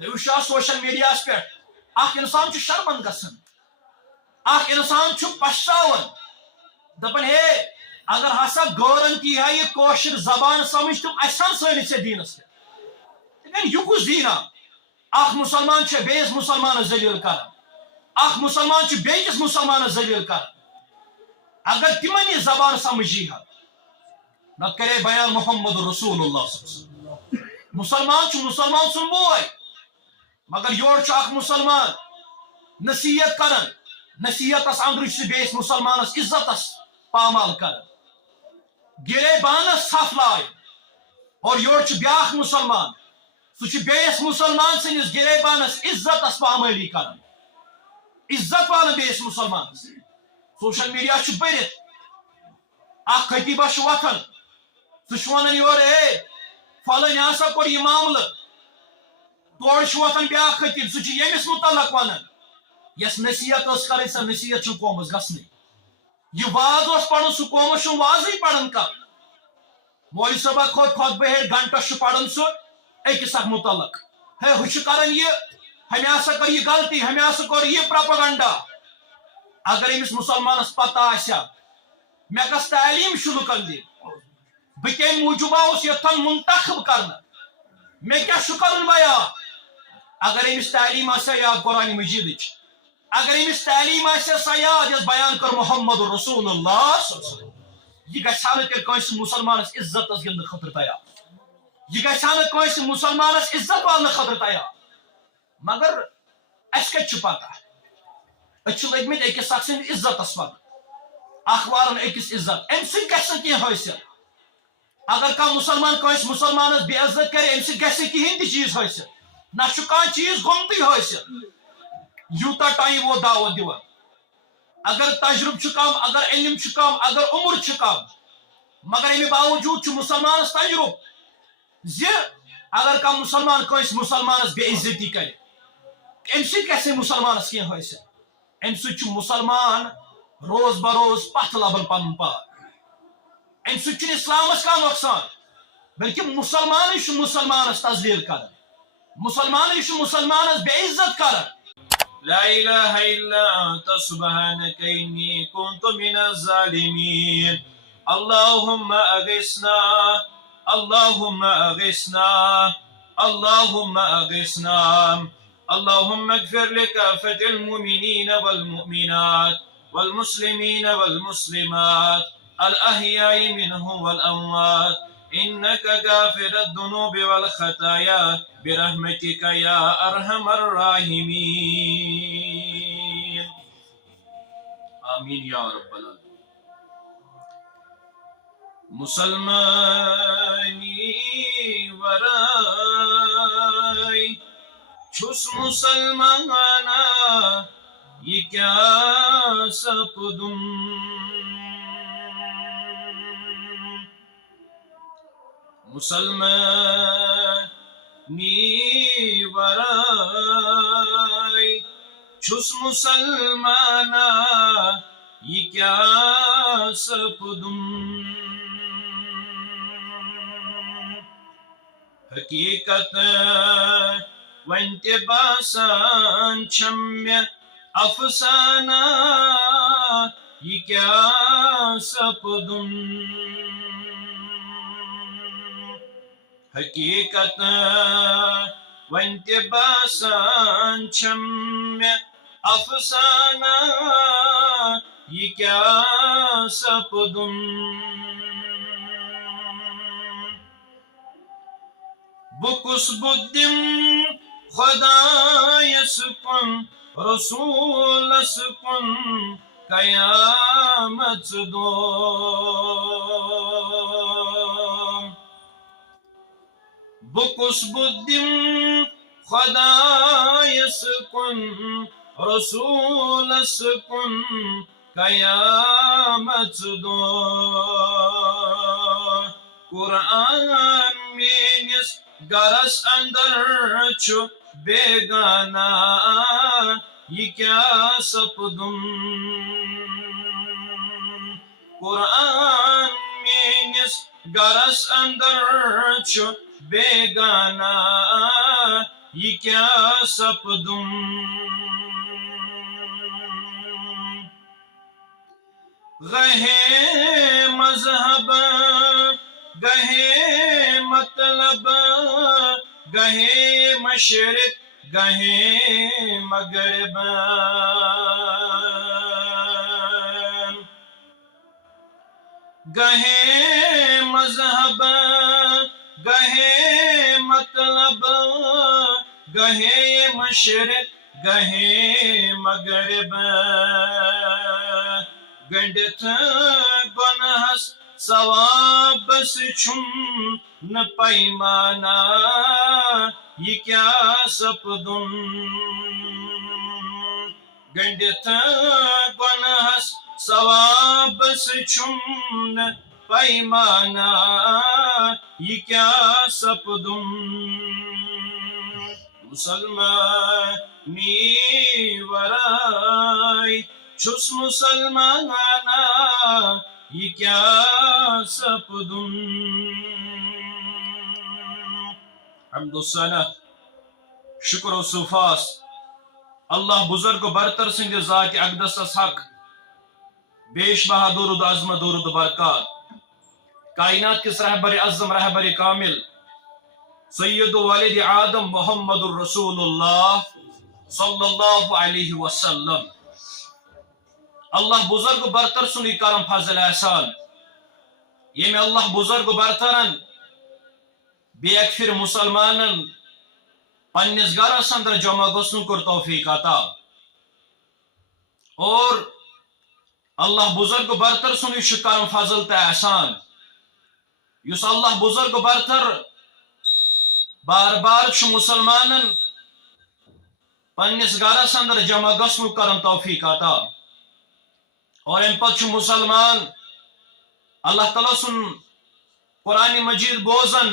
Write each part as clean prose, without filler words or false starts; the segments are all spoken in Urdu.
وشا سوشل میڈیا پہ انسان شرمند گژھان انسان پشراون دپان ہے اگر ہسا گورن کی ہے یہ کوشر زبان سمجھ تم اچھا سنس دینس پہ یہ کس دینا مسلمان بیس مسلمان ذلیل کر مسلمان بیس مسلمان ذلیل کر اگر تمن یہ زبان سمجھی ہے نہ کرے بیان محمد رسول اللہ صلی اللہ علیہ وسلم مسلمان سن بوئے مگر یور مسلمان نصیحت کرن نصیحت اندر بیس مسلمان عزت پامال کر گرے بانس صف لائے اور یور بیاکھ مسلمان سہ بیس مسلمان سنس گرے بانس عزت پامالی کر عزت وان بیس مسلمان سوشل میڈیا برت خطیبہ وتھان سہ ونان یور اے فلن ہسا کور یہ معاملہ تور وتھان بیاکھ خطیب سہ یمس متعلق ونان یس نصیحت کریں سا نصیحت قومس گھنی یہ واض پڑھن سہ قومس واضح پڑھن کر مولوی صاحبہ کھوت خطبہ گھنٹس پڑھن سہ اکس اک متعلق ہے ہو کران یہ ہمیں ہسا کر یہ غلطی ہمیں ہسا کور یہ پروپیگنڈا اگر امس مسلمانس پتہ آسیا مے کس تعلیم شروع کر دی بہ کم موجوب آس یتن منتخب کرنا مے کیا کرن بیان اگر امس تعلیم آسیا یاد قرآن مجید اگر امس تعلیم آسیا سا یاد یس بیان کر محمد رسول اللہ صلی اللہ علیہ وسلم یہ گھا تیل کنس مسلمانس عزت گندن خطر تیار یہ گھا کنس مسلمانس عزت والن خطر تیار مگر اس کت پتہ اس لگمت اکس اک سند عزت پتہ اخوارن اکس عزت ام سی کی حیثیت اگر کھانا مسلمان کنس مسلمانس بے عزت کرے ام سی کہین تہ چیز حیثیت نہ کھانا چیز گمتی حیثیت یوتا ٹائم وہ دعوت دیوان اگر تجربہ کم اگر علم کم اگر عمر کم مگر امہ باوجود مسلمانس تجربہ اگر کھانا مسلمان کنس مسلمانس بے عزتی کرے ام سی مسلمانس کی حیثیت ام سی مسلمان روز بروز پتھ لبن پن پار ام سی اسلامس کا نقصان بلکہ مسلمان مسلمانس تذلیل کر مسلمان مسلمانس بے عزت کر لا الہ الا انت سبحانک انی کنت من الظالمین اللہم اغثنا اللہم اغثنا اللہم اغثنا اللہم اغفر لکافة المؤمنین والمؤمنات والمسلمین والمسلمات الاحیاء منهم والاموات انك غافر الذنوب والخطايا برحمتك يا ارحم الراحمين آمین یا رب العالمین مسلمانی ورائی چھس مسلمانا یہ کیا سپدم مسلمانی ورائی چھس مسلمانا یہ کیا سپدم حقیقت ونت باسان چھم افسانہ یہ کیا سپدم حقیقت ونت باسان چھم افسانہ یہ کیا سپدم بکس بدم خدایس کن رسولس کن قیامت دو بکس بدم خدایس کن رسولس کن قیامت دو قرآن مینس گرس اندر چھو بیگانا یہ کیا سپدم قرآن مینس گرس اندر چھو بیگانا یہ کیا سپدم گہے مذہب گہے مطلب گہے مشرق گہے مغرب گہے مذہب گہے مطلب گہے مشرق گہے مغرب گنڈت گنہس ثواب چھم نہ پیمانا یہ کیا سپدم گنڈت گنہس ثواب چھم نہ پیمانا یہ کیا سپدم مسلمانی ورائی چھس مسلمانا یہ کیا سپدم حمد و ثنا شکر و صفاس اللہ بزرگ و برتر سند ذات اقدس حق بیش بہا درود عظمت درود برکات کائنات کس رہبر اعظم رہبر کامل سید والد آدم محمد الرسول اللہ صلی اللہ علیہ وسلم اللہ بزرگ برتر سنی کرم فضل احسان یہ میں اللہ بزرگ برترن بے اکفر مسلمانن پنس گرس اندر جمع گسن کر توفیق عطا اور اللہ بزرگ برتر سنی کرم فضل تا احسان یس اللہ بزرگ برتر بار بار مسلمانن پنس گرس اندر جمع گسن کرم توفیق عطا اور ام پت مسلمان اللہ تعالیٰ سن قرآن مجید بوزن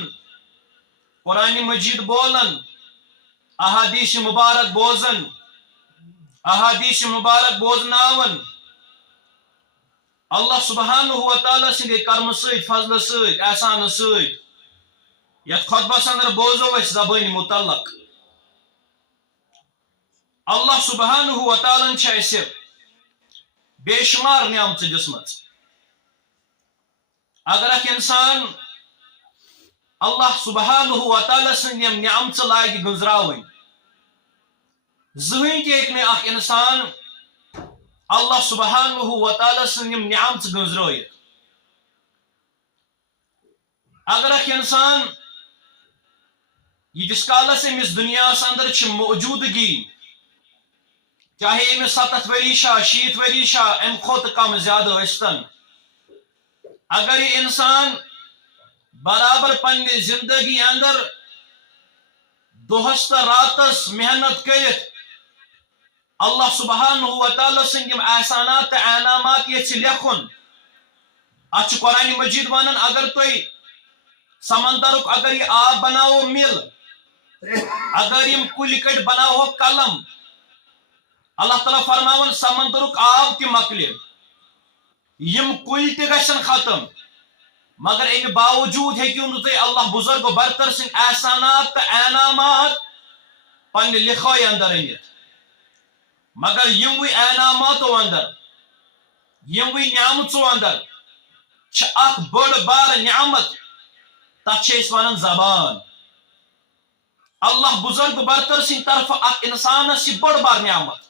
قرآن مجید بولن احادیث مبارک بوزن احادیث مبارک بوزناون اللہ سبحانہ و تعالیٰ سندے کرم سید فضل سید احسان سید یت خطبس اندر بوزو اس زبان متعلق اللہ سبحانہ و تعالیٰ چھ اسے بے شمار نعمت دسمت اگر اک انسان اللہ سبحانہ و تعالیٰ سن یم نعمت لاگہ گزراون زہین تہ ہیکہ نہ اک انسان اللہ سبحانہ و تعالیٰ سن یم نعمت گزرائت اگر اک انسان یتس کالس امس دنیا اندر چھ موجودگی چاہے امس 70 وری شاہ 60 وری شاہ ام کھوت کم زیادہ ٲسۍتن اگر یہ انسان برابر پنہ زندگی اندر دہس تو راتس محنت کرت اللہ سبحانہ و تعالیٰ سن یم احسانات تو انعامات یژھِ لیکھن اتھ قرآن مجید ونان اگر تھی سمندرک اگر یہ آب بناو مل اگر یم کل کٹ بناو قلم اللہ تعالیٰ فرماون سمندرک آب تہ مکلِ یم کل تہ گژھن ختم مگر امہ باوجود ہیکو نہ تھی اللہ بزرگ و برتر سن احسانات تو انعامات پنہ لکھائی اندر انت مگر یموی انعاماتو اندر یموی نعمتو اندر چھ اخ بڑ بار نعمت تتھ چھ اس ونان زبان اللہ بزرگ برتر سن طرف اخ انسانس یہ بڑ بار نعمت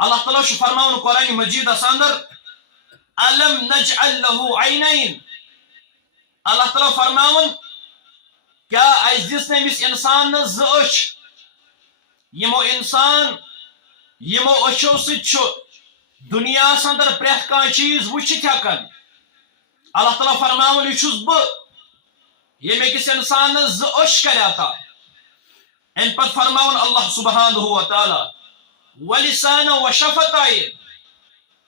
اللہ تعالیٰ چھ فرماون قرآن مجید اندر الم نجعل له عینین اللہ تعالیٰ فرماون کیا اس دس نمس انسان ز اچھ یمو انسان یمو اچھو ست دنیا اندر پریت کان چیز وچھت ہیکن اللہ تعالیٰ فرماون یہ چھس بہ یم أکس انسان ز اچھ کر عطا ام پت فرماون اللہ سبحانہ و تعالیٰ ولسان و شفتین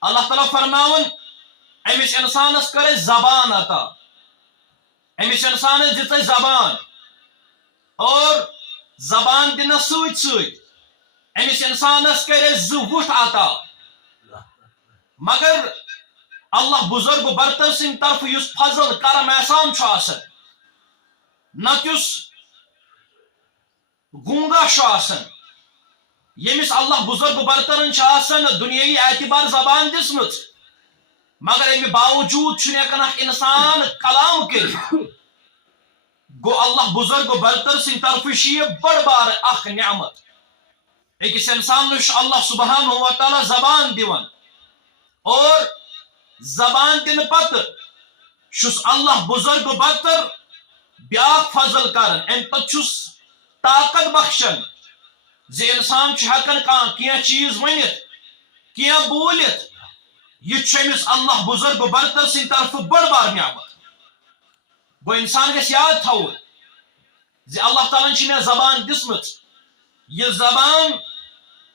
اللہ تعالیٰ فرماون امس انسانس کر زبان عطا امس انسانس دت زبان اور زبان دنس ست ست امس انسانس کر وٹ عطا مگر اللہ بزرگ برتر سن طرف اس فضل کرم احسان نتس گونگا یمس اللہ بزرگ برترن دنیائی اعتبار زبان دسمت مگر امہ باوجود ہیکان انسان کلام کر گو اللہ بزرگ برتر سن طرف بڑ بار اخ نعمت اکس انسان اللہ سبحانہ و تعالی زبان دیوان اور زبان دن پتہ چھس اللہ بزرگ برتر بیاکھ فضل کرن ام پتہ چھس طاقت بخشن زی انسان ہیکان کینہ چیز ونت کینہ بولت یہ امس اللہ بزرگ برتر سن طرف بڑ بار نعمت گو انسان گھس یاد تھاون زی اللہ تعالیٰ میں زبان دسمت یہ زبان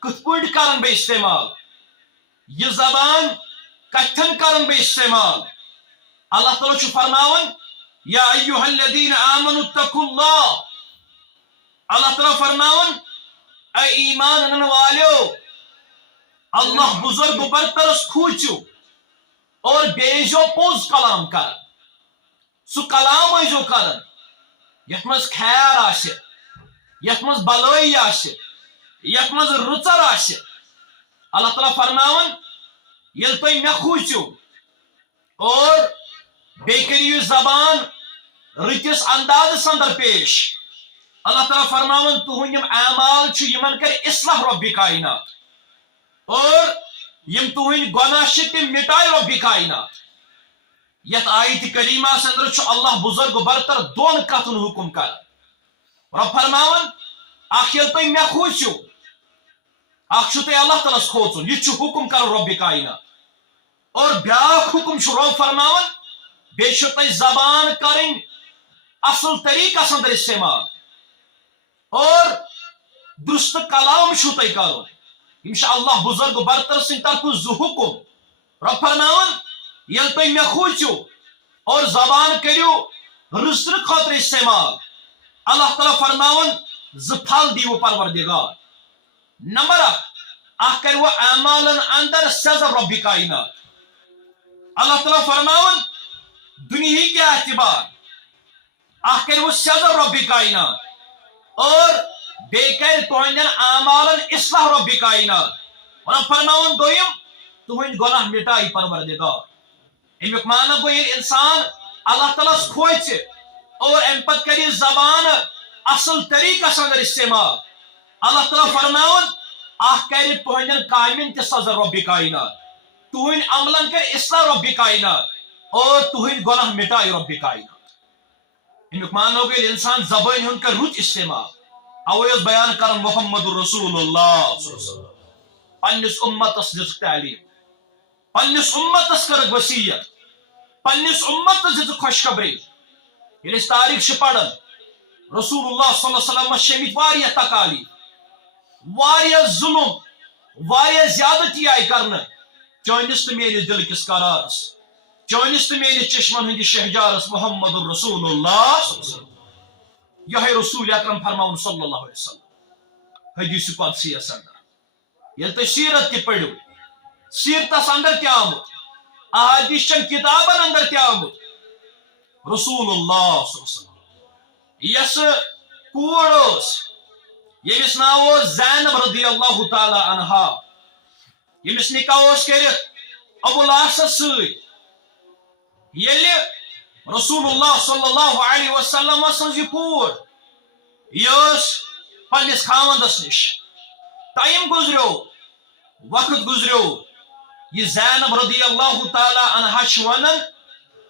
کت پٲٹھۍ کرن بہ استعمال یہ زبان کتھن کرن بہ استعمال اللہ تعالیٰ چھُ فرماون یا ایھا الذین آمنوا اتقوا اللہ اللہ تعالیٰ فرماون اے ایمان انن والیو اللہ بزرگ برترس کھوچو اور بیجو پوز کلام کر سو کلام ایجو کرن یت مز خیر آسہ یت مز بلائی آسہ یت مز رچر آسہ اللہ تعالیٰ فرماون یل تُہۍ مے کھوٗژِو اور بیٚیہِ کٔرِو زبان رٕتِس اندازس اندر پیش اللہ تعالیٰ فرماون تُہنٛدۍ یِم اعمال چھِ یِمن کر اصلاح رۄبِ کائنات اور یم تُہنٛدۍ گۄناہ چھِ تِم مٹایہِ رۄبِ کائنات یت آیت کریمہ اندر چھُ اللہ بزرگ برتر دون کتن حکم کران رب فرماون اخ یل تُہۍ مے کھوٗژِو اخ چھُ تۄہہِ اللہ تعالیٰ کھوژُن یہ چھُ حکم کران رۄبِ کائنات اور بیاکھ حکم چھُ رب فرماون بیٚیہِ چھُ تۄہہِ زبان کرٕنۍ اصل طریقس اندر استعمال اور درست کلام چھُ تۄہہِ کرُن یم چھِ اللہ بزرگ برتر سٕنٛدِ طرفہٕ زٕ حکم رب فرماون یل تُہۍ مے کھوٗژِو اور زبان کٔرِو رٕژرٕ خٲطرٕ استعمال اللہ تعالیٰ فرماون زٕ پھل دیٖوٕ پروردگار نمبر اکھ کرو اعمالن اندر سزا رب کائنات اللہ تعالیٰ فرماون دنیا کے اعتبار اکھ کرو سزا رب کائنات اور بیٚیہِ کر تُہنٛدٮ۪ن اعمالن اصلاح رب کائنات رب فرماون دوٚیِم تُہنٛدۍ گۄناہ مٹائی پروردگار امیُک معنی گوٚو ییٚلہِ انسان اللہ تعالیٰ کھوژِ اور امہِ پتہٕ کرِ زبان اصل طریقس اندر استعمال اللہ تعالیٰ فرماون اخ کر تہندین کامین تہ سزا رب کائنات تہند عملن کر اصلاح رب کائنات اور تہند گناہ مٹائے رب کائنات امیک معنی ہو گئی انسان زبان ہند کر رت استعمال اویس بیان کرن محمد رسول اللہ پنس امتس دس تعلیم پنس امتس کر وصیت پنس امتس دس خوشخبری یل اس تاریخ پڑھن رسول اللہ صلی اللہ علیہ وسلم شمت واریاہ تکالیف واریاہ ظلم واریاہ زیادتی آئی کرنا چانس تو میرے دل کس قرارس چانس تو میرے چشمن ہندی شہجارس محمد الرسول اللہ یہ رسول اکرم فرماؤن صلی اللہ علیہ وسلم حدیث قدسی اندر یل تو سیرت کی پڑھو سیرتس اندر کیا آمد احادیث چن کتابن اندر کیا آمد رسول اللہ صلی اللہ علیہ وسلم یس کوڑ یمس ناو زینب رضی اللہ تعالی عنہا یمس نکاح کرت ابو العاص ست یل رسول اللہ صلی اللہ علیہ وسلم سن یہ کور یہ پنس خاوندس نش ٹائم گزریو وقت گزریو یہ زینب رضی اللہ تعالی عنہا ونن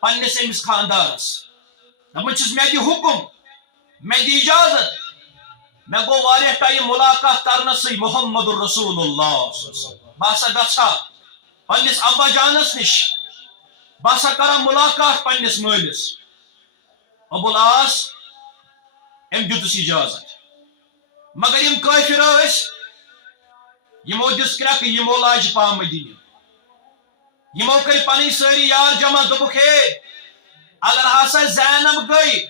پنس امس خاندارس دپان چھس مے دی حکم مے دی اجازت میں گو واریاہ ٹائم ملاقات کرنا سی محمد الرسول اللہ باسا گھا پنس ابا جانس نش باسا کرا ملاقات پنس مالس ابو العاص ام دس اجازت مگر یم کافر یمو دس کرک یمو لاج پام مدینہ یمو کر پن ساری یار جمع دبک ہے اگر ہسا زینب گئی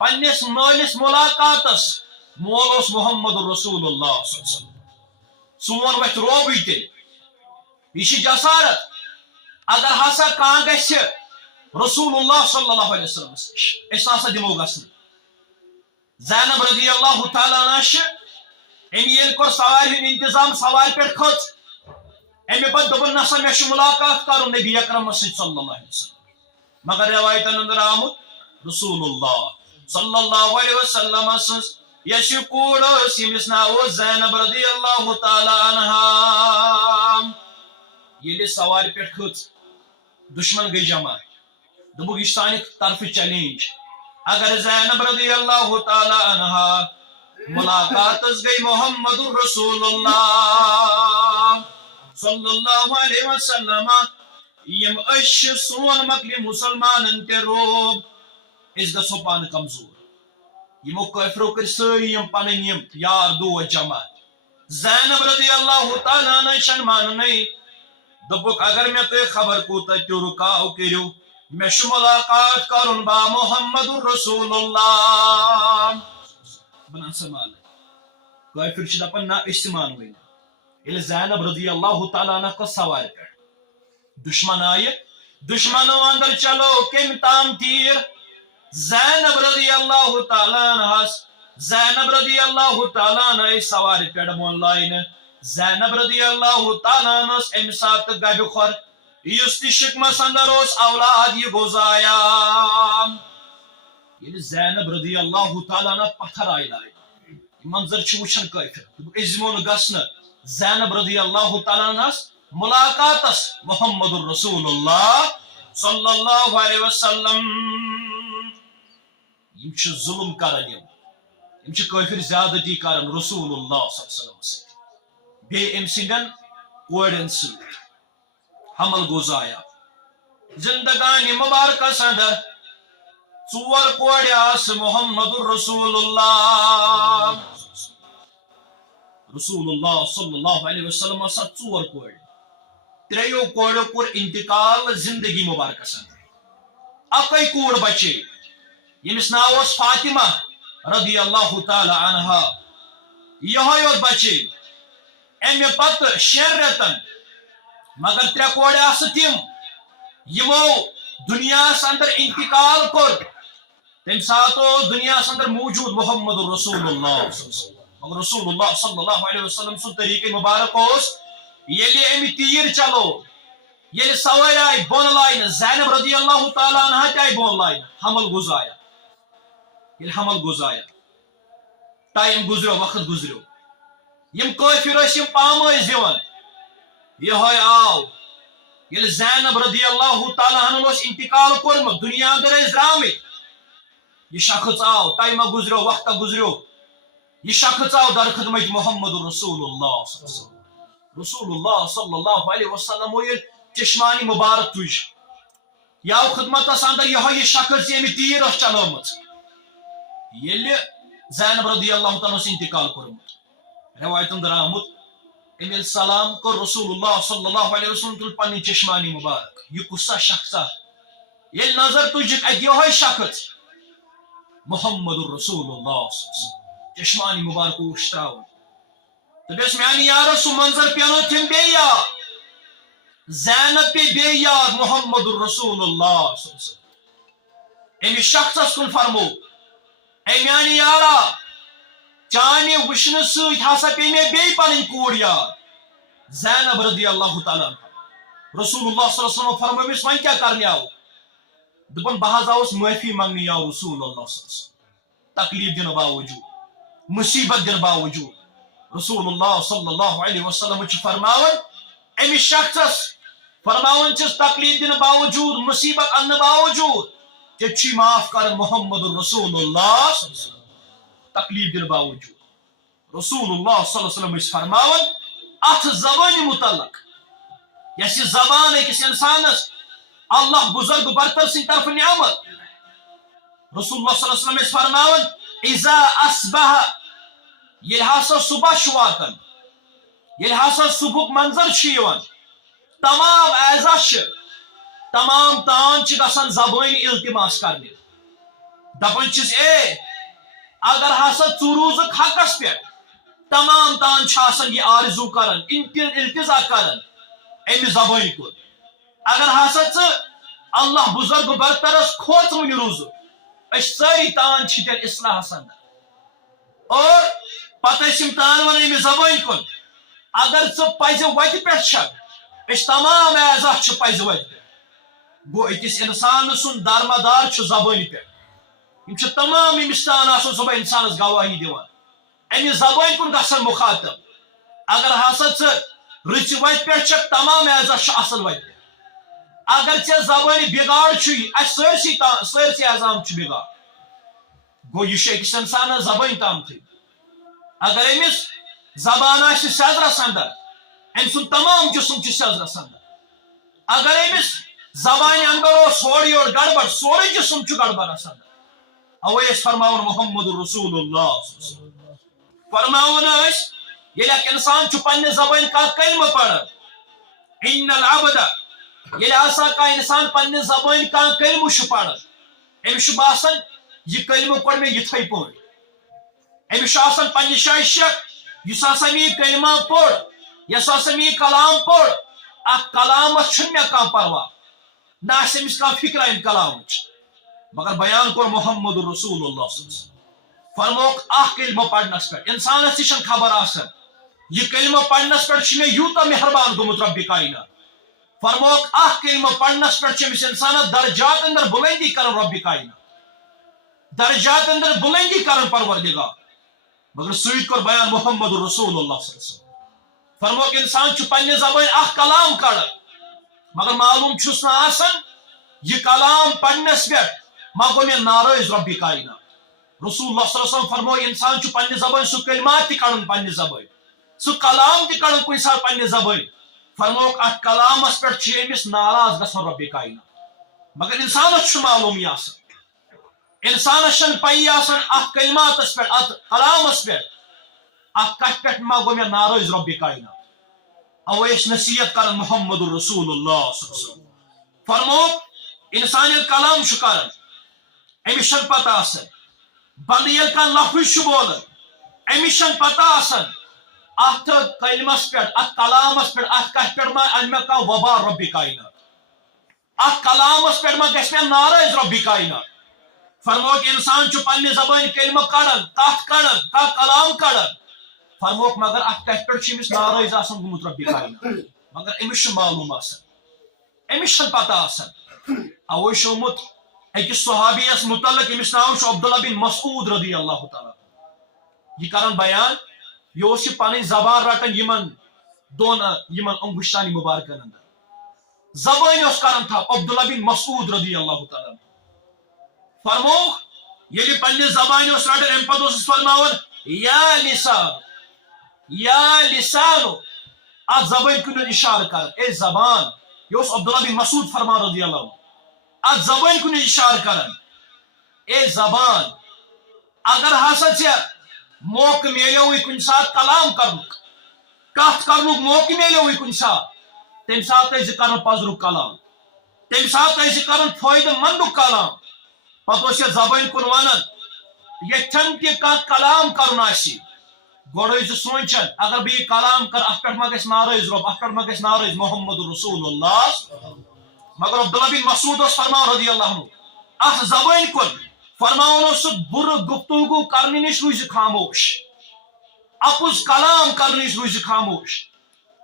پنس مالس ملاقاتس مول اس محمد رسول اللہ صلی اللہ علیہ وسلم سون وقت روبی تیل یہ جسارت اگر ہسا کان گھ رسول اللہ صلی اللہ علیہ وسلم اس ہسا دمو گھن زینب رضی اللہ تعالیٰ عنہ یل کور سوار ہند انتظام سوار پہ کھت امی پتہ دپن نسا مے ملاقات کرن نبی اکرم صلی اللہ علیہ وسلم مگر روایتن اندر آمت رسول اللہ صلی اللہ علیہ وسلم سز یش کوڑ یمس ناو زینب رضی اللہ تعالی عنہا یل سوار پہ کھت دشمن گئی جمع دبک یہ سانہ طرف چیلنج اگر زینب رضی اللہ تعالی عنہا ملاقات گئی محمد رسول اللہ صلی اللہ علیہ وسلم یم اش سون مکلی مسلمان تے روب اس گسو پان کمزور یمو کافرو کر سری یم پن یم یار دو جمع زینب رضی اللہ تعالی عنہ شن مان نہیں دبک اگر میں تے خبر کو تے رکاو کریو میں ملاقات کرن با محمد رسول اللہ بنا سمال کافر چھ دپن نا استمان وین یل زینب رضی اللہ تعالی عنہ کو سوار کر دشمن آئے دشمنوں اندر چلو کم تام تیر زینب رضی اللہ تعالی عنہ زینب رضی اللہ تعالی عنہ سوار پہ مون لائن زینب رضی اللہ تعالی عنہ ام سات گب خور یس تہ شکمس اندر اس اولاد یہ گزایا یل زینب رضی اللہ تعالی عنہ پتھر آئی لائن منظر چھ وچھن کافر ازمون گسن زینب رضی اللہ تعالی عنہ ملاقاتس محمد الرسول اللہ صلی اللہ علیہ وسلم یم چھ ظلم کرن یم چھ کافر زیادتی کرن رسول اللہ صلی اللہ علیہ وسلم بے ام سندن کوڑن ست حمل گزایا زندگانی مبارکہ سندر ژور کوڑ آس محمد الرسول اللہ رسول اللہ صلی اللہ علیہ وسلم سا ژور کوڑ تریو کوڑو کور انتقال زندگی مبارکہ سندر اکی کوڑ بچے یمس ناو اس فاطمہ رضی اللہ تعالی عنہا یہ بچے امی پت 6 رتن مگر 3 کوڑ آس تم یمو دنیا اندر انتقال کور تم سات دنیا اندر موجود محمد رسول اللہ مگر رسول اللہ صلی اللہ علیہ وسلم سن طریقہ مبارک اس یلی امی تیر چلو یلی سوار آئی بون لائن زینب رضی اللہ تعالی عنہ تی بون لائن حمل گزایا یلی حمل گزایا ٹائم گزرو وقت گزرو یم کافر اس یم پامائز دیوان یہ آو یلی زینب رضی اللہ تعالی عنہ اس انتقال کورمت دنیا اندر اس درامت یہ شخص آو ٹائم گزرو وقت گزرو یہ شخص آو در خدمت محمد رسول اللہ صلی اللہ علیہ وسلم رسول اللہ صلی اللہ علیہ وسلم یہ چشمانی مبارک تج یا خدمت اندر یہ شخص یہ تیر اس چلومت یل زینب رضی اللہ تعالیٰ انتقال کورمت روایت اندر آمت امیل سلام کر رسول اللہ صلی اللہ علیہ وسلم تل پنی چشمانی مبارک یہ کسا شخص یل نظر تجک ات یہ شخص محمد رسول اللہ صلی اللہ علیہ وسلم چشمانی مبارک وشتراون تو بیس میانی یارا سو منظر پیانو تم بے یاد زینب پہ بے یاد محمد رسول اللہ صلی اللہ علیہ وسلم امی شخص اس کن فرمو اے میانی یارا چانے وشن سوچ ہاسا پہ میں بے پانی کوڑ یاد زینب رضی اللہ تعالیٰ رسول اللہ صلی اللہ علیہ وسلم فرمو بیس من کیا کرنے آو دبن بہاز آوس معافی مانگنی یا رسول اللہ صلی اللہ علیہ وسلم تکلیف دن باوجود مصیبت دن باوجود رسول اللہ صلی اللہ علیہ وسلم چھ فرماون امی شخص فرماون چھ تکلیف دن باوجود مصیبت ان باوجود چھ معاف کر محمد رسول اللہ صلی اللہ علیہ وسلم تکلیف دن باوجود رسول اللہ صلی اللہ علیہ وسلم فرماون ات زبان متعلق یس زبان ایکس انسانس اللہ بزرگ برتر سی طرف نعمت رسول اللہ صلی اللہ علیہ وسلم فرماون اذا اصبح یہ ہسا صبح شواتن یہ ہسا صبح منظر چیون تمام اعزاز تمام تان چھ گژھان زبان التماس کرنے دپان چھس اے اگر ہسا ژٕ روزکھ حقس پہ تمام تان چھ آسان یہ آرزو کرن التجا کرن امی زبان کو اگر ہسا ژٕ اللہ بزرگ برترس کھوژوٕنۍ روزو اس ساری تان چھ تیل اصلاح اندر اور پتہ تان ون زبان کن اگر پز وتہ پہ تمام اعزاز پز وتہ پہ گو اکس انسان سن درمدار زبان پہ تمام امس تان صبح انسانس گواہی دان امہ زبان کن گھن مخاطب اگر ہسا رچ وتہ پہ تمام اعزاز اصل وتہ اگر زبان بگاڑ سرسی اعظام بگاڑ گو یہ اکس انسان زبان تامت اگر امس زبان سیزرس اندر ام سن تمام جسم سیزرس اندر اگر امس زبان اندر ہور یور گڑبڑ سورے جسم گڑبڑس اندر اوے فرماون محمد رسول اللہ فرماون یل انسان پنہ زبان کا کلمہ پڑھان ان العبد یل ہسا کا انسان پنہ زبان کا کلمہ پڑھان امس باسان یہ کلمہ پڑھ میں یتھے پہ امس پنہ جائے شک اس ہسا می کلمہ پوڑ یس ہسا می کلام پوڑ ات کلامس مے کھانا پرواہ نہ امس کھانا فکر ام کلام مگر بیان کور محمد رسول اللہ فرموک کلمہ پڑھنس پہ انسانس تہ خبر آسان یہ کلمہ پڑھنس پہ مے یوتا مہربان گومت رب کائنات فرموک کلمہ پڑھنس پہ امس انسانس درجات اندر بلندی کرن رب کائنات درجات اندر بلندی کرن پروردگار مگر سویت کور بیان محمد رسول اللہ صلی اللہ علیہ وسلم فرموک انسان پنہ زبان کلام کڑان مگر معلوم چھس نا آسان یہ کلام پڑھنس پہ ما گو میں ناراض رب کائنات رسول اللہ صلی اللہ علیہ وسلم فرمو انسان پنہ زبان سہ کلمات تہ کڑان پنہ زبان سہ کلام تہ کڑان کن سات پنہ زبان فرموک ات کلامس پہ امس ناراض گھن رب کائنات مگر انسانس معلوم یہ آسان انسانس پی آسان ات کلماتس پہ ات کلامس پہ ات کت پہ ما گو میں ناراض رب کائنات اوے نصیحت کرن محمد رسول اللہ صلی اللہ علیہ وسلم فرموک انسان کلام کران امس پتہ آسان بند یل کان لفظ بولان امس پتہ آسان ات کلمس پہ ات کلامس پہ ات کت پہ ما ان میں وبا رب کائنات ات کلامس پہ ما گھس میں ناراض رب کائنات فرموک انسان پنہ زبان کلمہ کڑان کت کڑان کلام کڑان فرموک مگر ات کت پہ امس ناراض آسان گومت رب کائنات مگر امس معلوم آسان امس پتہ آسان اوے شومت اکس صحابیس متعلق امس ناو عبداللہ بن مسعود رضی اللہ تعالی یہ کران بیان یہ پن زبان رٹان دون انگشتان مبارکن اندر زبان کران تھا عبداللہ بن مسعود رضی اللہ تعالی فرمو یل پنہ زبان رٹان ام پتہ فرماون یا لسانو ات زبان کن اشارہ کر اے زبان یہ عبداللہ بن مسعود فرمان رضی اللہ عنہ ات زبان کن اشارہ کران اے زبان اگر ہسا موقع ملو کن سات کلام کرن کت کرن موقع ملو کن سات تم سات کر پزر کلام تم سات کر فائدہ مند کلام پتہ زبان کن ونان یتھن تہ کلام کرن گوڑ سوچان اگر بہ یہ کلام کر ات پہ ما گھس ناراض رب ات پہ ما گھس ناراض محمد رسول اللہ مگر عبداللہ بن مسعود فرمان رضی اللہ عنہ ات زبان کن فرماون سہ بر گفتگو کرنے نش روز خاموش اپز کلام کرنے نش روز خاموش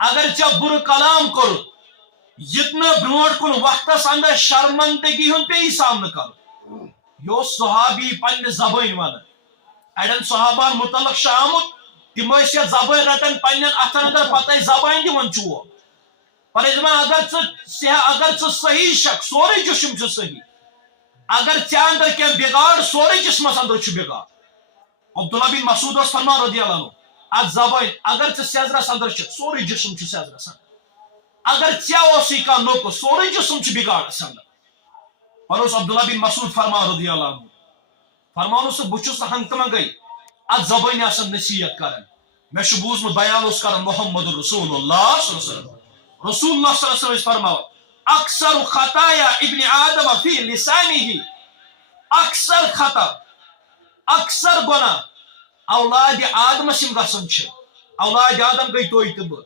اگر بر کلام کور یتنا برونٹ کن وقتس اندر شرمندگی ہند پی سامنا کر یہ صحابی پنہ زبان ونان اڑین صحابان متعلق آمت تم زبان رٹان پنن اتن اندر پتہ زبان دِوان چوب اگر صحیح شک سورے جسم صحیح اگر اندر کی بگاڑ سورے جسمس اندر بگاڑ عبداللہ بن مسعود فرمان رضی اللہ عنہ ات زبان اگر سیزرس اندر سورے جسم سیزرس اگر ژے کھانا نوک سورے جسم بگاڑس اندر پہ عبداللہ بن مسعود فرمان رضی اللہ عنہ فرمان بہت ہنگتہ منگے ات زبان نصیحت کران میں بوزمت بیان کران محمد رسول اللہ صلی اللہ علیہ وسلم رسول اللہ صلی اللہ علیہ وسلم فرماو اکثر خطایا ابن آدم فی لسانہ اکثر خطا اکثر گناہ اولاد آدم سم گسن اولاد آدم گئی توئی تو بہ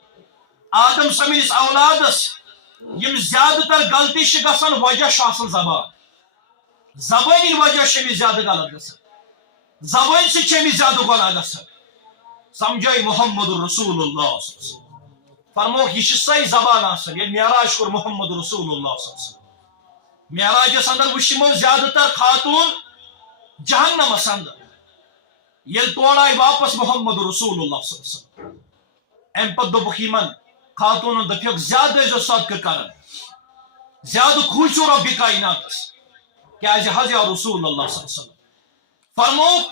آدم سمس اولادس یم زیادہ تر غلطی گسن وجہ زبان زبان وجہ زیادہ غلط گسن زبان سے چھ زیادہ گناہ گژھان سمجھے محمد رسول اللہ صلی اللہ علیہ وسلم فرموک یہ سہ زبان آسان یل معراج کور محمد رسول اللہ صلی اللہ علیہ وسلم معراجس اندر وچھمو زیادہ تر خاتون جہنمس اندر یل تور آئی واپس محمد رسول اللہ صلی اللہ علیہ وسلم ام پتہ دوپک یمن خاتون دپیک زیادہ جو صدقہ کرن زیادہ کھوچو رب کائناتس کیازِ حض یا رسول اللہ صلی اللہ علیہ وسلم فرموک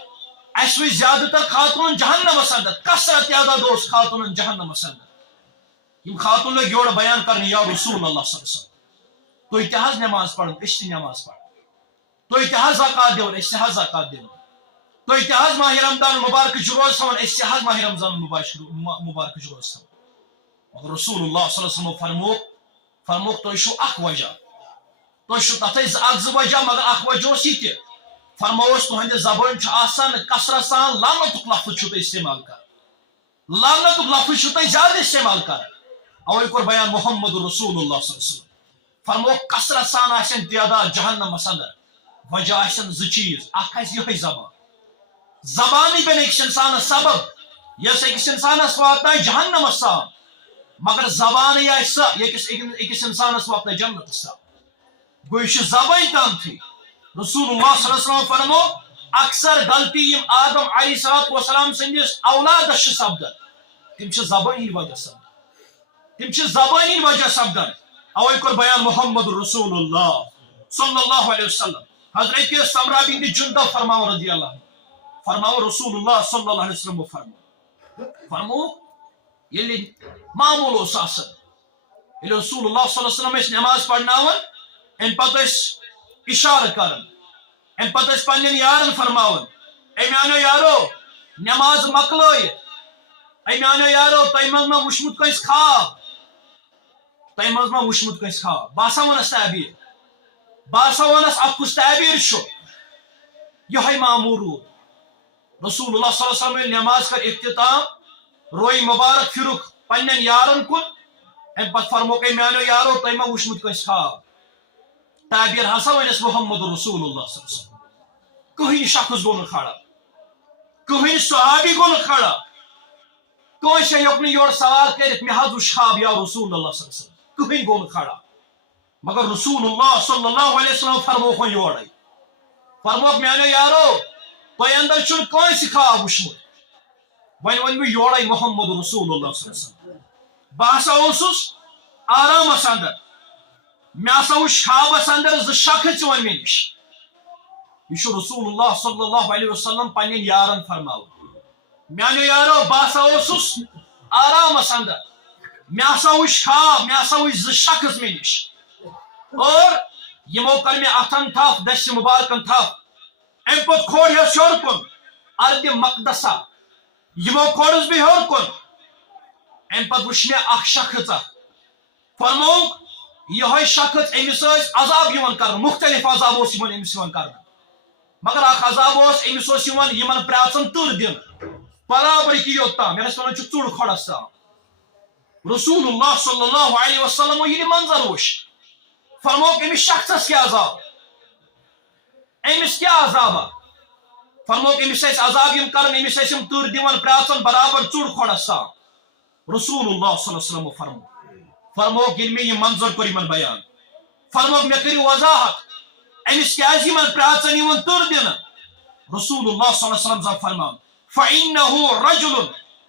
اس وچ زیادہ تر خاتون جہنمس اندر کثرت تعداد اس خاتون جہنمس اندر یم خاتون لوگ یور بیان کرنے یا رسول اللہ صلی اللہ علیہ وسلم تو تہ نماز پڑھن اس تہ نماز پڑھن تو تہ زکات دون اس تہ زکات دون تو تہ ماہ رمضان مبارک روز تھاون اس تہ ماہ رمضان مبارک روز تھاون مگر رسول اللہ صلی اللہ علیہ وسلم فرموک تو شو اخ وجہ تو شو تتھ اخ وجہ مگر اخ وجہ اس یہ فرموس تہند زبان آسان کثرت سان لعنتک لفظ چھو استعمال کر لعنتک لفظ چھو زیادہ استعمال کر اوے کور بیان محمد رسول اللہ صلی اللہ علیہ وسلم فرمو کثرت سان آسن تعداد جہنمس اندر وجہ آسن ز چیز اخ آس یہ زبان زبانی بن ایک انسانس سبب یس ایکس انسانس واتنائے جہنمس سام مگر زبان سہ یکس انسانس واتنائے جنت سام گو یہ زبان تام تھی رسول اللہ صلی اللہ علیہ وسلم فرمو اکثر غلطی یم آدم علیہ السلام سندس اولادس سپدان تم زبانی وجہ سپدان تم زبانی وجہ سپدان اوے کور بیان محمد رسول اللہ صلی اللہ علیہ وسلم حضرت سمرہ بنت جندب فرماو رضی اللہ فرماو رسول اللہ صلی اللہ علیہ وسلم فرمو یلی معمول اس آسان یلی رسول اللہ صلی اللہ علیہ وسلم اس نماز پڑھناون ان پتہ اشارہ کرن ان پتہ پنن یارن فرماون اے میانو یارو نماز مکلویت اے میانو یارو تۄہہِ منٛز ما وٕچھمُت کٲنٛسہِ خواب تۄہہِ منٛز ما وٕچھمُت کٲنٛسہِ خواب بہٕ ہسا ونس تعبیٖر بہٕ ہسا ونس اتھ کُس تعبیٖر چھُ یہے معموٗل روٗد رسول اللہ صلی اللہ علیہ وسلم ییٚلہِ نماز کر اختتام روی مبارک پھرُکھ پننٮ۪ن یارن کُن امہِ پتہٕ فرموکھ اے میانو یارو تۄہہِ ما وٕچھمُت کٲنٛسہِ خواب تعبیر ہسا ونس محمد رسول اللہ صلی اللہ علیہ وسلم کہین شخص گو کھڑا کہین صحابی گو کھڑا کٲنٛسہِ ہیوٚک نہٕ یورٕ سوال کٔرِتھ مےٚ حظ وٕچھ خواب یا رسول اللہ صلی اللہ علیہ وسلم کہین گو کھڑا مگر رسول اللہ صلی اللہ علیہ وسلم فرموکھ وۄنۍ یورے فرموکھ میانیو یارو تۄہہِ اندر چھُنہٕ کٲنٛسہِ خواب وٕچھمُت وۄنۍ ونہٕ بہٕ یورے محمد رسول اللہ صلی اللہ علیہ وسلم بہٕ ہسا اوسُس آرامس اندر مےٚ ہسا وٕچھ خوابس اندر زٕ شخص یِوان مےٚ نِش یہ رسول اللہ صلی اللہ علیہ وسلم پنن یارن فرماو میانیو یارو بہٕ ہسا اوسُس آرامس اندر مےٚ ہسا وٕچھ خواب مےٚ ہسا وٕچھ زٕ شخص مےٚ نِش اور یمو کر مےٚ اتھن تھپھ دستہِ مبارکن تھپھ امہِ پتہٕ کھور ہیوٚس ہیوٚر کُن اردِ مقدسا یمو کھورُس بہٕ ہیوٚر کُن امہِ پتہٕ وٕچھ مےٚ اکھ شخص اکھ فرمووُکھ یہ شخص امس عذاب یوان کرن مختلف عذاب اس امس یوان کرن مگر اخ عذاب اس امس یمن پرٛاژن تٕر دن برابر کی یوتام یس ونان چھ ژُڑ کھۄڈس تام رسول اللہ صلی اللہ علیہ وسلم یہ منظر وٕچھ فرموک امس شخصس کیا عذاب امس کیا عذاب فرموک امس عذاب یم کرن امس یم تٕر دِوان پرٛاژن برابر ژُڑ کھۄڈس تام رسول اللہ صلی اللہ علیہ وسلم فرموک یل میں یہ منظر کور یمن بیان فرموک مے کٔرِو وضاحت امس کیازِ یمن پرٛاژن یِوان تٕر دِنہٕ رسول اللہ صلی اللہ علیہ وسلم فرمان فإنه رجل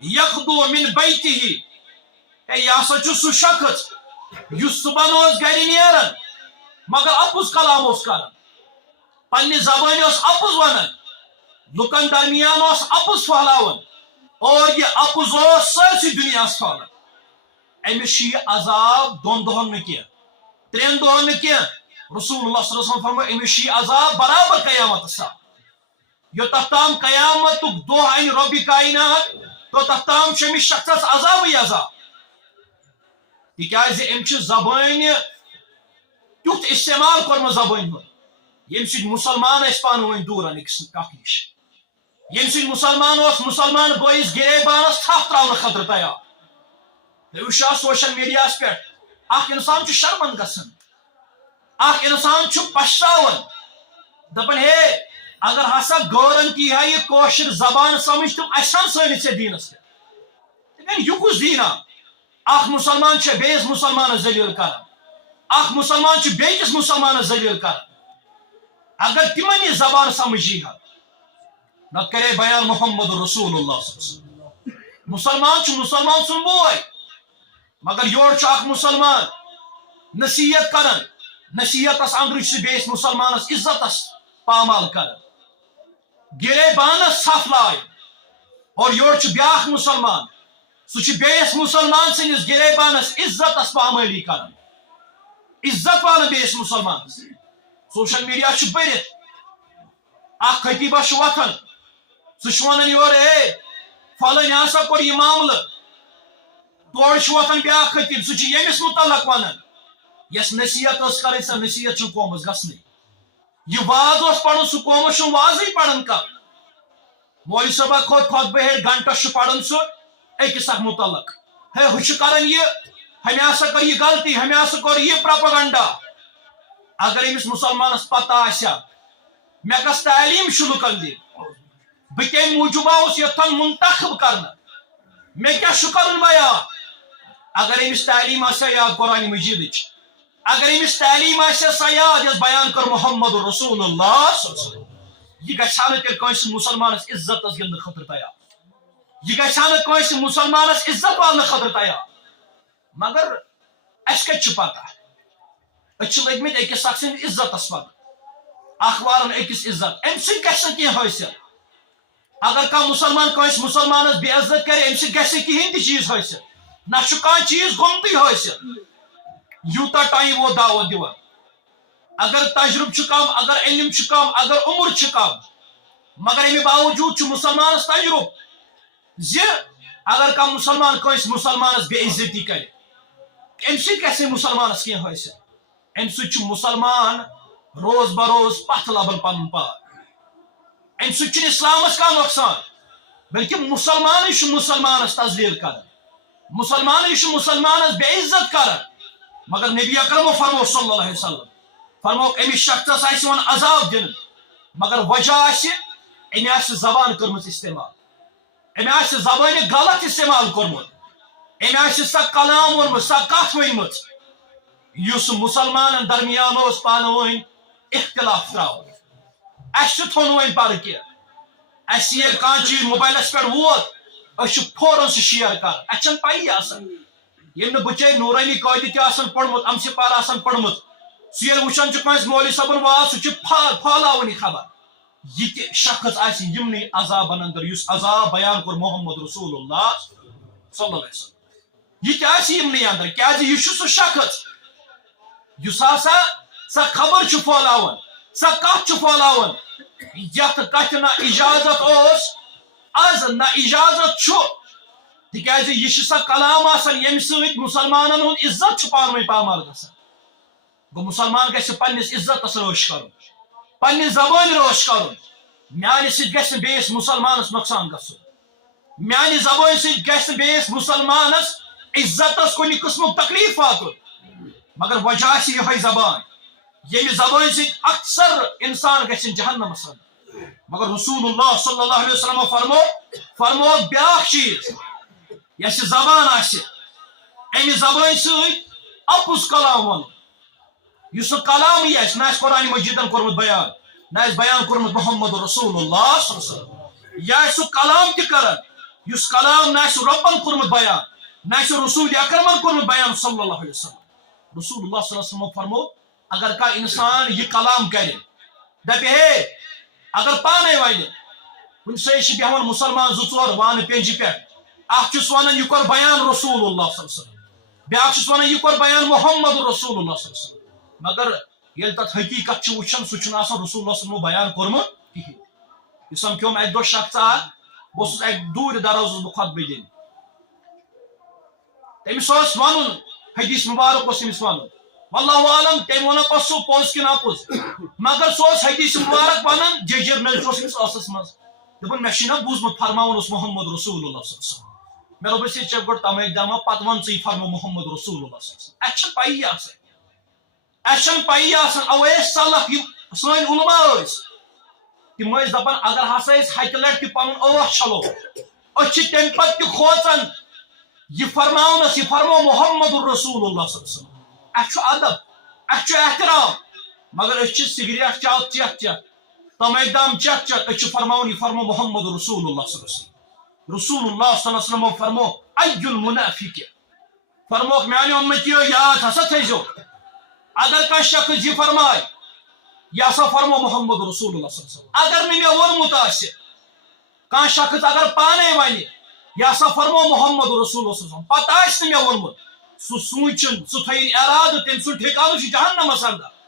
يخدو من بيته اے یہ ہسا چھُ سُہ شخص یُس صبحن اوس گرِ نیران مگر اپُز کلام اوس کران پننہِ زبٲنۍ اوس اپُز ونان لُکن درمیان اوس اپُز پھہلاوان اور یہ اپُز اوس سٲرسٕے دُنیاہس پھہلان امس یہ عذاب دون دہن نہ کینٛہہ ترٛٮ۪ن دہن نہ کینٛہہ رسول اللہ صلی اللہ علیہ وسلم فرموو امس یہ عذاب برابر قیامت تام یوتتھ تام قیامتک دۄہ انہِ رۄبِ کائنات توتتھ تام چھُ أمِس شخصس عذابٕے عذاب تِکیازِ أمۍ چھُ زبٲنۍ تیُتھ استعمال کوٚرمُت زبٲنۍ ہُنٛد ییٚمہِ سۭتۍ مُسلمان ٲسۍ پانہٕ ؤنۍ دوٗرن أکِس اکھ نِش ییٚمہِ سۭتۍ مُسلمان اوس مُسلمان بٲیِس گِریبانس تھپھ تراونہٕ خٲطرٕ تیار تُہۍ وٕچھو سوشل میڈیاہس پٮ۪ٹھ اکھ انسان چھُ شرمنٛد گژھان اکھ انسان چھُ پشراوان دپان ہے اگر ہسا گارنٹی ہے یہ کوشر زبان سمجھ تم اچھا سٲنِس ژےٚ دیٖنس پٮ۪ٹھ یہ کُس دیٖنا اکھ مسلمان چھُ بیٚیِس مسلمانس ذلیٖل کران اکھ مسلمان چھُ بیٚیِس مسلمانس ذلیٖل کران اگر تمن یہ زبان سمجھ یی ہا نتہٕ کرے بیان محمد رسول اللہ صلی اللہ علیہ وسلم مسلمان چھُ مسلمان سُنٛد بوے مگر یور چھُ اکھ مسلمان نصیحت کران نصیحتس اندر چھُ بیٚیِس مسلمانس عزتس پامال کران گرے بانس صف لائے اور یور چھُ بیاکھ مسلمان سُہ چھُ بیٚیِس مسلمان سٕنٛدِس گرے بانس عزتس پامٲلی کران عزت والن بیٚیِس مسلمانس سوشل میڈیا چھُ بٔرِتھ اکھ خطیبہ چھُ وتھان سُہ چھُ ونان یورٕ ہے فلٲنۍ ہسا کوٚر یہِ معاملہٕ تورٕ چھُ وتھان بیاکھ خطیب سُہ چھُ ییٚمِس متعلق ونان یس نصیحت ٲس کرٕنۍ سۄ نصیحت چھُنہٕ قومس گژھنٕے یہ واز اوس پرُن سُہ قومس چھُنہٕ وازٕے پران کانٛہہ مولوی صٲبا کھوٚت خۄطبہٕ ہیٚرِ گنٹس چھُ پران سُہ أکِس اکھ متعلق ہے ہُہ چھُ کران یہِ ہمیں ہسا کٔر یہِ غلطی ہمیں ہسا کوٚر یہِ پراپگنڈا اگر أمِس مسلمانس پتہ آسہِ ہا مےٚ کۄس تعلیٖم چھُ لُکن دِنۍ بہٕ کمہِ موٗجوٗب آوُس یوٚتن منتخب کرنہٕ مےٚ کیٛاہ چھُ کرُن بیان اگر أمِس تعلیٖم آسہِ ہا یاد قرآنِ مجیٖدٕچ اگر أمِس تعلیٖم آسہِ ہا سۄ یاد یۄس بیان کٔر محمد رسول اللہ صلی اللہ علیہ وسلم یہِ گژھِ ہا نہٕ تیٚلہِ کٲنٛسہِ مُسلمانس عزتس گِنٛدنہٕ خٲطرٕ تیار یہ گژھِ ہا نہٕ کٲنٛسہِ مُسلمانس عزت والنہٕ خٲطرٕ تیار مگر اَسہِ کتہِ چھُ پتہ أسۍ چھِ لٔگمٕتۍ أکِس اکھ سٕنٛدِ عزتس پتہٕ اکھ والان أکِس عزت امہِ سۭتۍ گژھِ نہٕ کینٛہہ حٲصِل اگر کانٛہہ مُسلمان کٲنٛسہِ مُسلمانس بے عزت کرِ امہِ سۭتۍ گژھِ نہٕ کِہیٖنۍ تہِ چیٖز حٲصِل نہ چھُ کانٛہہ چیٖز گوٚمتُے حٲصِل یوٗتاہ ٹایم ووت دعوت دِوان اگر تجربہٕ چھُ کم اگر علم چھُ کم اگر عمر چھُ کم مگر امہِ باوجوٗد چھُ مُسلمانس تجربہٕ زِ اگر کانٛہہ مُسلمان کٲنٛسہِ مُسلمانس بے عزتی کرِ امہِ سۭتۍ گژھِ نہٕ مُسلمانس کینٛہہ حٲصِل امہِ سۭتۍ چھُ مُسلمان روز بروز پتھ لبان پنُن پان امہِ سۭتۍ چھُنہٕ اسلامس کانٛہہ نۄقصان بلکہِ مُسلمانٕے چھُ مُسلمانس تذلیٖل کران مُسلمانٕے چھُ مُسلمانس بے عزت کران مگر نبی اکرمو فرمو صلی اللہ علیہ وسلم فرموک أمِس شخصس آسہِ یِوان عذاب دِنہٕ مگر وجہ آسہِ أمۍ آسہِ زبان کٔرمٕژ استعمال أمۍ آسہِ زبانہِ غلط استعمال کوٚرمُت أمۍ آسہِ سۄ کلام ووٚنمُت سۄ کتھ ؤنمٕژ یُس مسلمانن درمیان اوس پانہٕ ؤنۍ اختلاف تراوُن اَسہِ چھُ تھوٚن وۄنۍ پرٕ اَسہِ ییٚلہِ کانٛہہ چیٖز موبایلس پٮ۪ٹھ ووت أسۍ چھِ فوراً سُہ شیر کران اَسہِ چھنہٕ پیی آسان ییٚلہِ نہٕ بچٲرۍ نورانی قٲیدٕ تہِ آسان پوٚرمُت امسِپار آسان پوٚرمُت سُہ ییٚلہِ وٕچھان چھُ کٲنٛسہِ مولوی صٲبُن واز سُہ چھُ پھٲلاوان یہِ خبر یہِ تہِ شخص آسہِ یِمنٕے عذابن اندر یُس عذاب بیان کوٚر محمد رسول اللہ صلی اللہ علیہ وسلم یہِ تہِ آسہِ یِمنٕے اندر کیٛازِ یہِ چھُ سُہ شخص یُس ہسا سۄ خبر چھُ پھٲلاوان سۄ کتھ چھُ پھٲلاوان یتھ کتھِ نہ اجازت اوس آز نہ اجازت چھُ تِکیٛازِ یہِ چھِ سۄ کلام آسان ییٚمہِ سۭتۍ مُسلمانن ہُنٛد عزت چھُ پانہٕ ؤنۍ پامال گژھان گوٚو مُسلمان گژھِ پننِس عزتس رٲچھ کرُن پننہِ زبٲنۍ رٲچھ کرُن میانہِ سۭتۍ گژھِ نہٕ بیٚیِس مُسلمانس نۄقصان گژھُن میانہِ زبٲنۍ سۭتۍ گژھِ نہٕ بیٚیِس مُسلمانس عزتس کُنہِ قٕسمُک تکلیٖف واتُن مگر وجہ آسہِ یِہوے زبان ییٚمہِ زبٲنۍ سۭتۍ اکثر انسان گژھِ جہنمس اندر مگر رسول اللہ صلی اللہ علیہ وسلم فرمو بیاکھ چیٖز یۄس یہِ زبان آسہِ امہِ زبٲنۍ سۭتۍ اپُز کلام ووٚن یُس سُہ کلامٕے آسہِ نہ آسہِ قرآنِ مجیٖدن کوٚرمُت بیان نہ آسہِ بیان کوٚرمُت محمد رسول اللہ صلی اللہ علیہ وسلم یہِ آسہِ سُہ کلام تہِ کران یُس کلام نہ آسہِ رۄبن کوٚرمُت بیان نہ آسہِ رسول اکرمن کوٚرمُت بیان صلی اللہ علیہ وسلم رسول اللہ صلی اللہ علیہ وسلم فرمو اگر کانٛہہ انسان یہِ کلام کرِ دپہِ ہے اگر پانے ونہِ کُنہِ سۭتۍ چھِ بیٚہوان مُسلمان زٕ ژور وانہٕ پیٚنٛجہِ پٮ۪ٹھ اکھ چھُس ونان یہِ کوٚر بیان رسول اللہ صلی اللہ علیہ وسلم بیاکھ چھُس ونان یہِ کوٚر بیان محمد رسول اللہ صلی اللہ علیہ وسلم مگر ییٚلہِ تتھ حقیٖقت چھُ وٕچھان سُہ چھُنہٕ آسان رسول اللہ صلی اللہ علیہ وسلم بیان کوٚرمُت کِہیٖنۍ یہِ سمکھیوم اکہِ دۄہ شخصا اکھ بہٕ اوسُس اکہِ دوٗرِ دراز اوسُس بہٕ خۄطبہٕ دِنہِ تٔمِس اوس ونُن حدیث مُبارک اوس أمِس ونُن واللہ عالم تٔمۍ ووٚنکھ پتہٕ سُہ پوٚز کِنہٕ اپُز مگر سُہ اوس حدیث مُبارک ونان ججر نٔلۍ اوس أمِس ٲسس منٛز دوٚپُن مےٚ چھُے نہ بوٗزمُت فرماوان اوس محمد رسول اللہ صلی اللہ علیہ وسلم مےٚ دوٚپُس ہے ژےٚ گۄڈٕ تمٲکۍ دما پتہٕ ون ژٕ یہِ فرمو محمد رسول اللہ صلی اللہ علیہ وسلم اَسہِ چھنہٕ پیی آسان اَسہِ چھنہٕ پیی آسان اوے ٲسۍ سلف یِم سٲنۍ علما ٲسۍ تم دپان اگر ہسا ہکہ لٹ پن ٲٹھ چھلو تمہ پتہ تہ کھوژان یہ فرماؤنس یہ فرمو محمد رسول اللہ صلی اللہ علیہ وسلم اچھو ادب اچھو احترام مگر سگریٹ چیت چیت چیت تمے دام چیت چیت اچھ فرماؤن یہ فرمو محمد رسول اللہ صلی اللہ علیہ وسلم رسول اللہ صلی اللہ علیہ وسلم فرمو ای المنافق فرموک میانو امتیو یاد ہسا تھیزو اگر کان شخص یہ فرمائے یہ ہسا فرمو محمد رسول اللہ صلی اللہ علیہ وسلم اگر نہ مے ورمت آسہ کان شخص اگر پانے ونہ یہ ہسا فرمو محمد رسول اللہ صلی اللہ علیہ وسلم پتہ آسہ نہ مے ورمت سہ سوچن سہ تھین ارادہ تم سن ٹھکانہ جہنمس اندر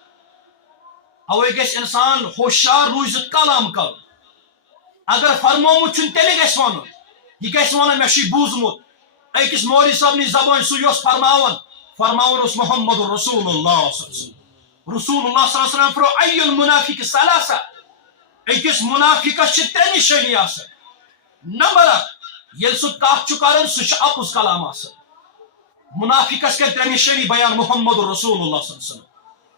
اوے گژھِ انسان ہوشیار روزت کلام کر اگر فرمومت تیلہِ گژھِ ونُن یہ گژھِ ونُن مے چھ بوٗزمُت أکِس مولوی صٲبنہِ زبٲنۍ سُہ یۄس فرماون اوس محمد رسول اللہ صلی اللہ علیہ وسلم رسول اللہ صلی اللہ علیہ وسلم فرو ای المنافق ثلاثہ أکِس منافقس چھ ترٛےٚ نشٲنی آسان نمبر اکھ ییٚلہِ سُہ کتھ چھُ کران سُہ چھُ اپُز کلام آسان منافقس کر ترٛےٚ نشٲنی بیان محمد رسول اللہ صلی اللہ علیہ وسلم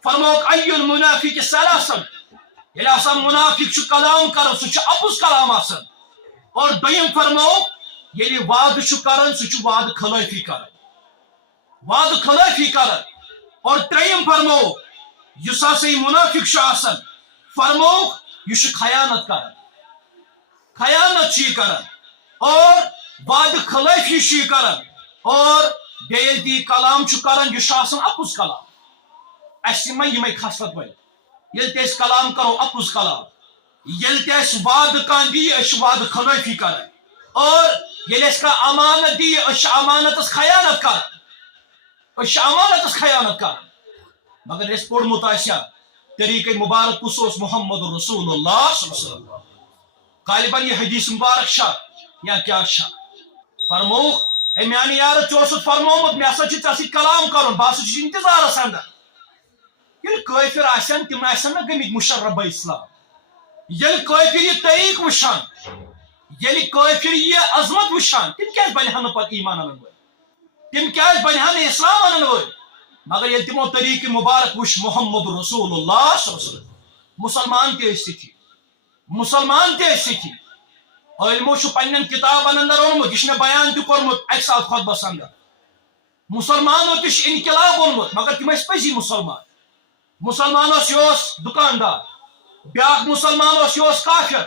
فرموک ای المنافق ثلاثہ ییٚلہِ ہسا منافق چھُ کلام کران سُہ چھُ اپُز کلام آسان اور دوٚیِم فرموک ییٚلہِ وعدٕ چھُ کران سُہ چھُ وعدٕ خلٲفی کران وعدٕ خلٲفی کران اور ترٛیٚیِم فرموک یُس ہسا یہِ منافق چھُ آسان فرموک یہ چھُ خیانت کران خیانت چھُ یہِ کران اور وعدٕ خلٲفی چھُ یہِ کران اور بیٚیہِ ییٚلہِ تہِ یہِ کلام چھُ کران یہِ چھُ آسان اپُز کلام اَسہِ یِمے یِمے خصلت وٲلۍ ییٚلہِ تہِ أسۍ کلام کرو اپُز کلام ییٚلہِ تہِ اَسہِ وعدٕ کانٛہہ دِیہِ أسۍ چھِ وعدٕ خلٲفی کران اور ییٚلہِ اَسہِ کانٛہہ امانت دِیہِ أسۍ چھِ امانتس خیانت کران أسۍ چھِ امانتس خیانت کران مگر اَسہِ پوٚرمُت آسہِ طریقہ مبارک کُس اوس محمد رسول اللہ صلی اللہ علیہ وسلم غالباً یہ حدیث مبارک چھا یا کیا چھا فرموک اے میانہ یار ژےٚ اوسُتھ فرمومُت مےٚ ہسا چھُ ژےٚ سۭتۍ کلام کرُن بہٕ ہسا چھُس انتظارس اندر ییٚلہِ کٲفر آسن تِم آسن نہ گٔمٕتۍ مشرب اسلام ییٚلہِ کٲفر یہِ طریٖق وٕچھان ییٚلہِ کٲفر یہِ عظمت وٕچھان تِم کیازِ بنہن نہٕ پتہٕ ایمان انن وٲلۍ تِم کیازِ بنہن نہٕ اسلام انن وٲلۍ مگر ییٚلہِ تِمو طریٖقہ مبارک وٕچھ محمد رسول اللہ صلی اللہ علیہ وسلم مسلمان تہِ ٲسۍ تِتھی مسلمان تہِ ٲسۍ تِتھی عٲلمو چھُ پننٮ۪ن کتابن اندر اوٚنمُت یہِ چھُ مےٚ بیان تہِ کوٚرمُت اکہِ ساتہٕ خۄطبس اندر مسلمانو تہِ چھُ انقلاب اوٚنمُت مگر تِم ٲسۍ پٔزی مسلمان اوس یہِ اوس دُکاندار بیاکھ مسلمان اوس یہِ اوس کافر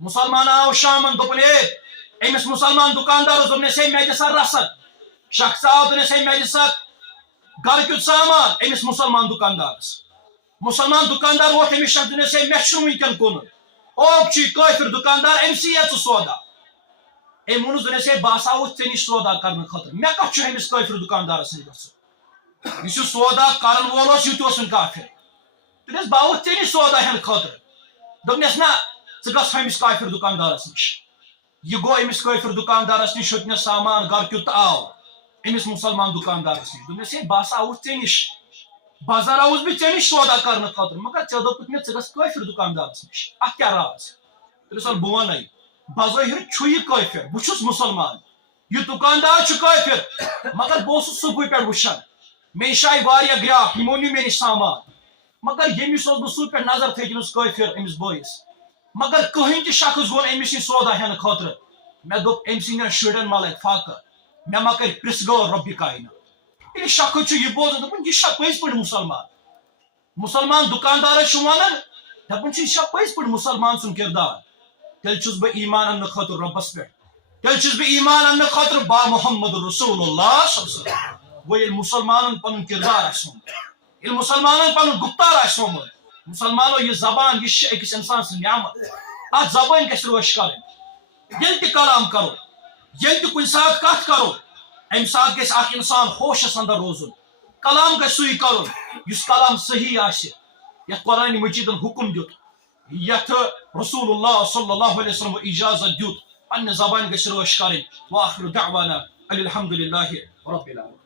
مسلمان آو شامن دوٚپُن ہے أمِس مسلمان دُکاندارس دوٚپنس ہے مےٚ دِ سا رسد شخص آو دوٚپنس ہے مےٚ دِ سا گرٕ کیُتھ سامان أمِس مسلمان دُکاندارس مسلمان دُکاندار ووت أمِس شخص دوٚپنس ہے مےٚ چھُنہٕ وٕنکٮ۪ن کُنُن اوک چھُ یہِ کٲفر دُکاندار أمسٕے یا ژٕ سودا أمۍ ووٚنُس دوٚپنس ہے بہٕ ہسا آوُس ژےٚ نِش سودا کرنہٕ خٲطرٕ مےٚ کتھ چھُ أمِس کٲفر دُکاندارس نِش گژھُن یُس یہِ سودا کرن وول اوس یہِ تہِ اوسُن کافر دوٚپنس بہٕ آوُس ژےٚ نِش سودا ہٮ۪نہٕ خٲطرٕ دوٚپنس نہ ژٕ گژھ أمِس کٲفر دُکاندارس نِش یہِ گوٚو أمِس کٲفر دُکاندارس نِش ہیوٚتنس سامان گرٕ کیُتھ تہٕ آو أمِس مسلمان دُکاندارس نِش دوٚپنس ہے بہٕ ہسا آوُس ژےٚ نِش بازار آوُس بہٕ ژےٚ نِش سودا کرنہٕ خٲطرٕ مگر ژےٚ دوٚپُتھ مےٚ ژٕ گژھ کٲفر دُکاندارس نِش اتھ کیٛاہ راز دوٚپنس وَلہٕ بہٕ وَنَے بظٲہِر چھُ یہِ کٲفر بہٕ چھُس مسلمان یہِ دُکاندار چھُ کٲفر مگر بہٕ اوسُس صبحہٕ پٮ۪ٹھ وٕچھان مےٚ نِش آیہِ واریاہ گراکھ یِمو نیوٗ مےٚ نِش سامان مگر ییٚمِس اوس بہٕ صبحہٕ پٮ۪ٹھ نظر تھٲومٕژ کٲفر أمِس بٲیِس مگر کٕہٕنۍ تہِ شخص گوٚو نہٕ أمِس نِش سودا ہٮ۪نہٕ خٲطرٕ مےٚ دوٚپ أمۍ سٕنٛدٮ۪ن شُرٮ۪ن ما لگہِ فاقہٕ مےٚ ما کَرِ پرٛژھ غٲر رۄبہِ کاینات ییٚلہِ شخص چھُ یہِ بوزان دوٚپُن یہِ چھا پٔزۍ پٲٹھۍ مسلمان دُکاندارس چھُ ونان دپان چھُ یہِ چھا پٔزۍ پٲٹھۍ مسلمان سُنٛد کردار تیٚلہِ چھُس بہٕ ایمان اننہٕ خٲطرٕ رۄبس پٮ۪ٹھ تیٚلہِ چھُس بہٕ ایمان اننہٕ خٲطرٕ با محمد رسول اللہ صلی اللہ علیہ وسلم گوٚو ییٚلہِ مسلمانن پنُن کردار آسہِ ووٚنمُت ییٚلہِ مسلمانن پنُن گُفتار آسہِ ووٚنمُت مسلمانو یہِ زبان یہِ چھِ أکِس انسان سٕنٛز نعمت اتھ زبٲنۍ گژھِ رٲچھ کرٕنۍ ییٚلہِ تہِ کلام کرو ییٚلہِ تہِ کُنہِ ساتہٕ کتھ کرو امہِ ساتہٕ گژھِ اکھ انسان ہوشس اندر روزُن کلام گژھِ سُے کرُن یُس کلام صحیح آسہِ یتھ قرآنِ مجیٖدن حُکم دیُت یتھ رسول اللہ صلی اللہ علیہ وسلم اجازت دیُت پننہِ زبانہِ گژھِ رٲچھ کرٕنۍ وآخر دعوانا ان الحمد للہ رب العالمین